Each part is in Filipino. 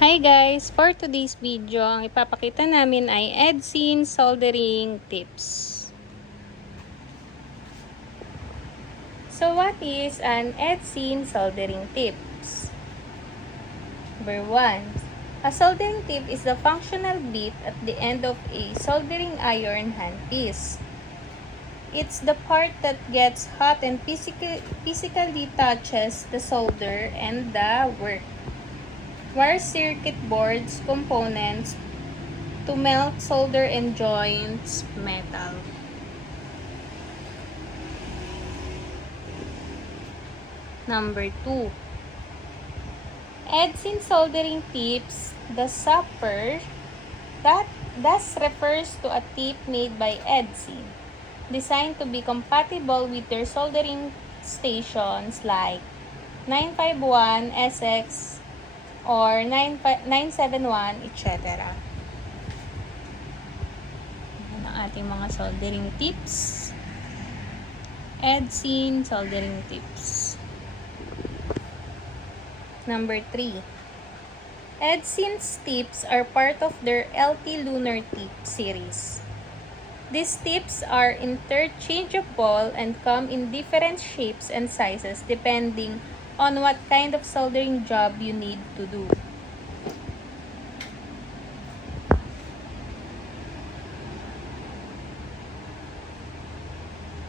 Hi guys! For today's video, ang ipapakita namin ay Edsyn soldering tips. So what is an Edsyn soldering tips? Number 1. A soldering tip is the functional bit at the end of a soldering iron handpiece. It's the part that gets hot and physically touches the solder and the work. Wire circuit boards components to melt, solder, and joints metal. Number 2. Edsyn soldering tips, the supper, that thus refers to a tip made by Edsyn, designed to be compatible with their soldering stations like 951, SX, or 971, etc. Yan ang ating mga soldering tips. Edsyn soldering tips. Number 3. Edsyn's tips are part of their LT Lunar Tip series. These tips are interchangeable and come in different shapes and sizes depending on what kind of soldering job you need to do.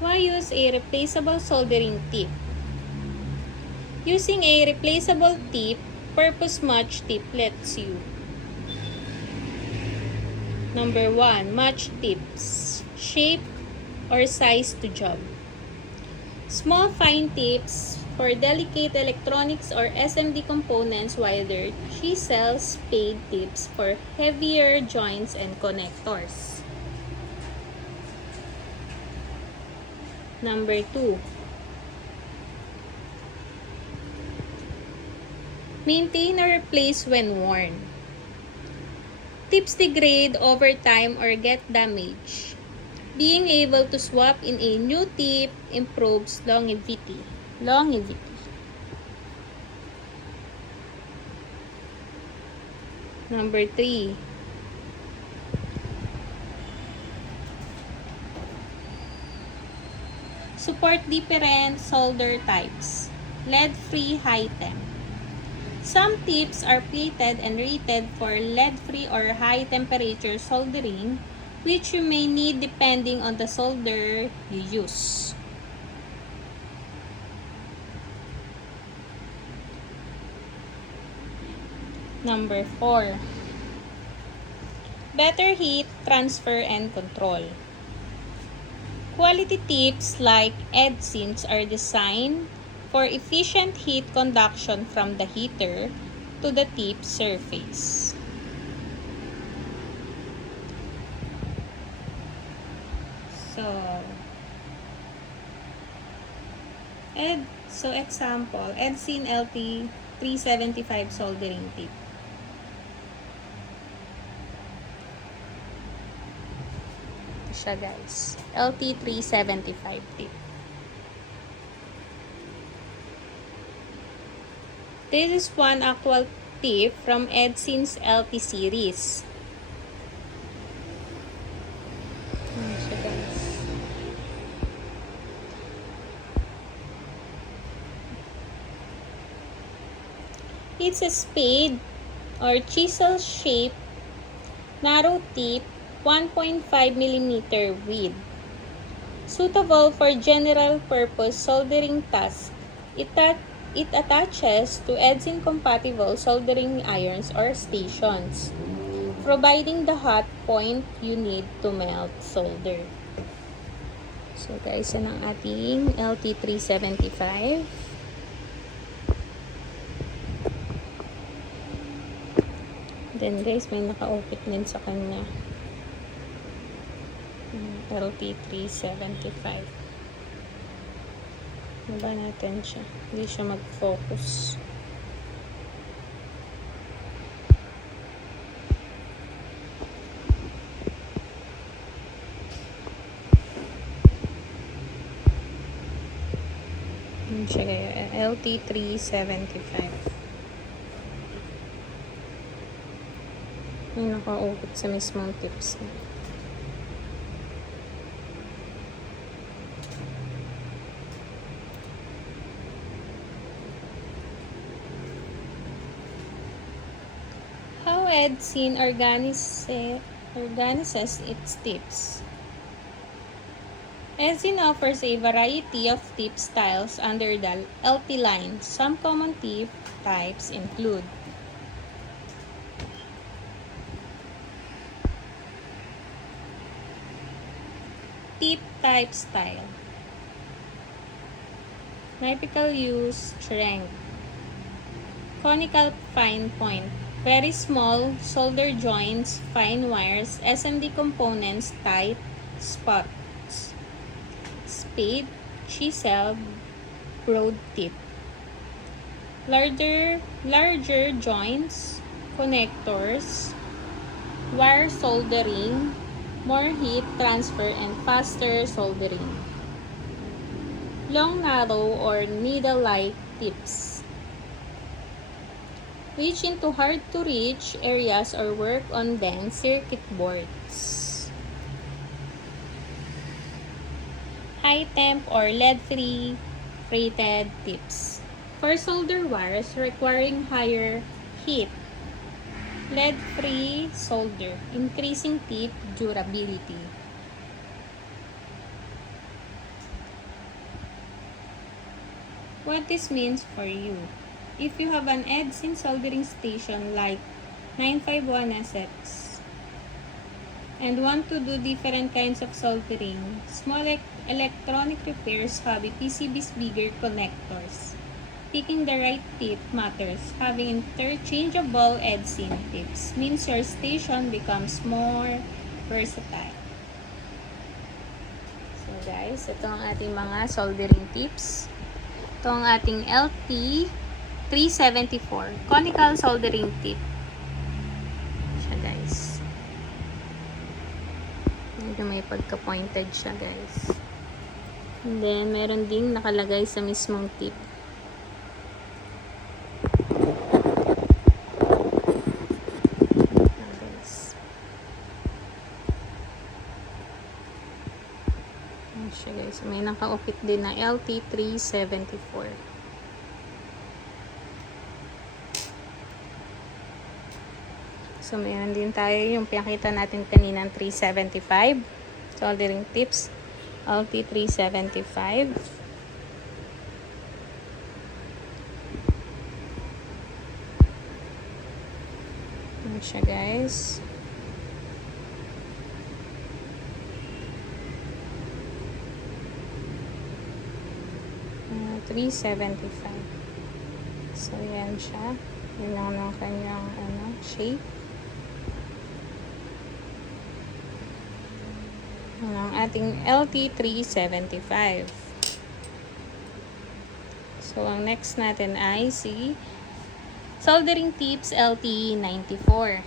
Why use a replaceable soldering tip? Using a replaceable tip, purpose match tip lets you. Number 1. Match tips. Shape or size to job. Small fine tips for delicate electronics or SMD components, while their chisels spade tips for heavier joints and connectors. Number 2. Maintain or replace when worn. Tips degrade over time or get damaged. Being able to swap in a new tip improves longevity. Number 3. Support different solder types. Lead-free high temp. Some tips are plated and rated for lead-free or high-temperature soldering, which you may need depending on the solder you use. Number 4. Better heat transfer and control. Quality tips like Edsyn's are designed for efficient heat conduction from the heater to the tip surface. So example, Edsyn LT 375 soldering tip. Ito siya guys, LT 375 tip. This is one actual tip from Edsyn's LT series. Ayan siya guys. It's a spade or chisel shape, narrow tip, 1.5 mm width. Suitable for general purpose soldering tasks. It attaches to Edsyn compatible soldering irons or stations, providing the hot point you need to melt solder. So guys, yan ang ating LT375. Then guys, may naka-open din sa kanya. LT375. Naba natin siya. Hindi siya mag-focus. Yun siya kaya. LT375. May nakaukit sa mismong tips niya. How Edzine organizes its tips. Edzine offers a variety of tip styles under the LT line. Some common tip types include tip type style, typical use strength, conical fine point, very small solder joints, fine wires, SMD components, tight spots, spade, chisel, broad tip, larger joints, connectors, wire soldering, more heat transfer and faster soldering, long, narrow, or needle-like tips, reach into hard-to-reach areas or work on dense circuit boards, high temp or lead-free rated tips, for solder wires requiring higher heat, lead-free solder, increasing tip durability. What this means for you. If you have an Edzine soldering station like 951SX and want to do different kinds of soldering, small electronic repairs hobby PCB's bigger connectors. Picking the right tip matters. Having interchangeable Edzine tips means your station becomes more versatile. So guys, ito ang ating mga soldering tips. Ito ang ating LT374 conical soldering tip. Siya guys. Medyo may pagka-pointed siya guys. And then, meron ding nakalagay sa mismong tip. Siya guys. May nakaukit din na LT374. So, mayroon din tayo yung pinakita natin kanina 375 soldering tips. LT375. Ano siya guys. 375. So, yan siya. Yun lang ang kanyang shape. Yan ang ating LT375. So, ang next natin ay si soldering tips LT94.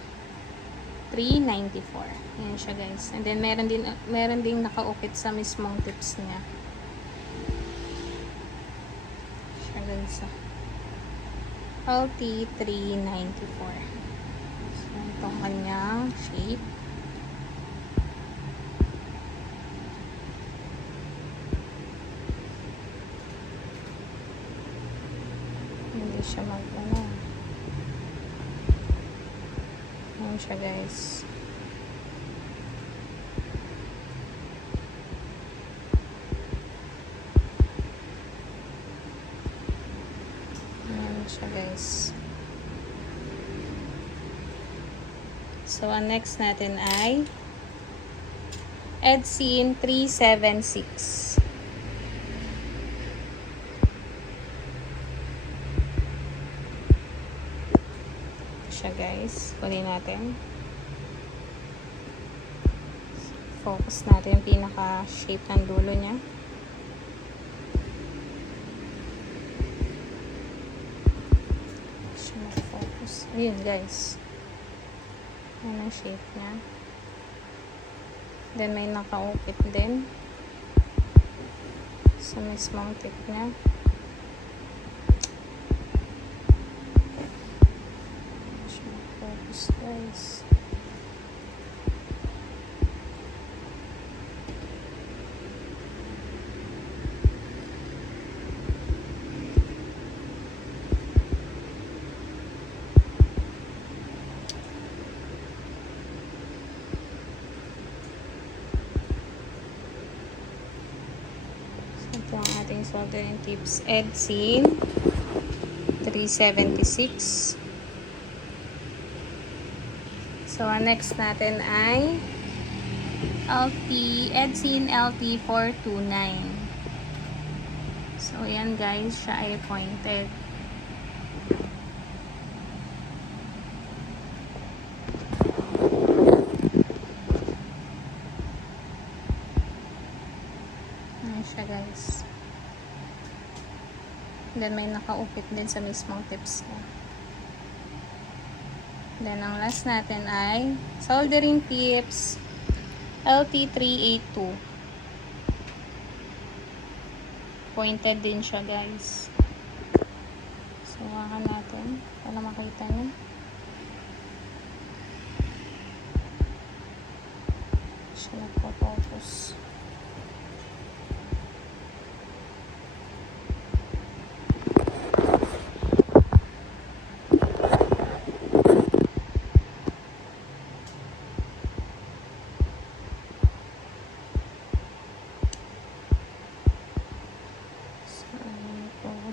394. Yan siya guys. And then, meron din nakaukit sa mismong tips niya. Sa LT394. So, itong kanyang shape. Hindi siya Ayan siya guys. Siya guys. So, ang next natin ay Edzine 376. Siya guys. Kunin natin. Focus natin yung pinaka-shape ng dulo niya. Ayun guys. Ayan ang shape niya. Then may nakaukit din sa mismong tip niya. Focus guys. ating soldering tips. Edsyn 376. So, ang next natin ay Edsyn LT 429. So, ayan guys, siya ay pointed. Ayan siya guys. Then, may nakaupit din sa mismong tips niya. Then, ang last natin ay soldering tips LT382. Pointed din siya guys. So, hawakan natin para makita nyo. Siya nagpo-focus.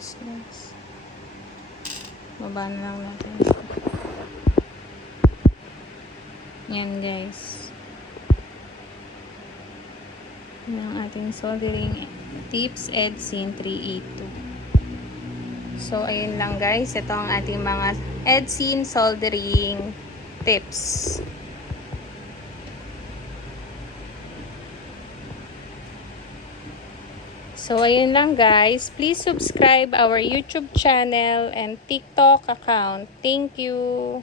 Guys. Baba na lang natin. Yan guys. Yan ang ating soldering tips Edsyn 382. So ayun lang guys. Ito ang ating mga Edsyn soldering tips. So, ayun lang guys. Please subscribe our YouTube channel and TikTok account. Thank you.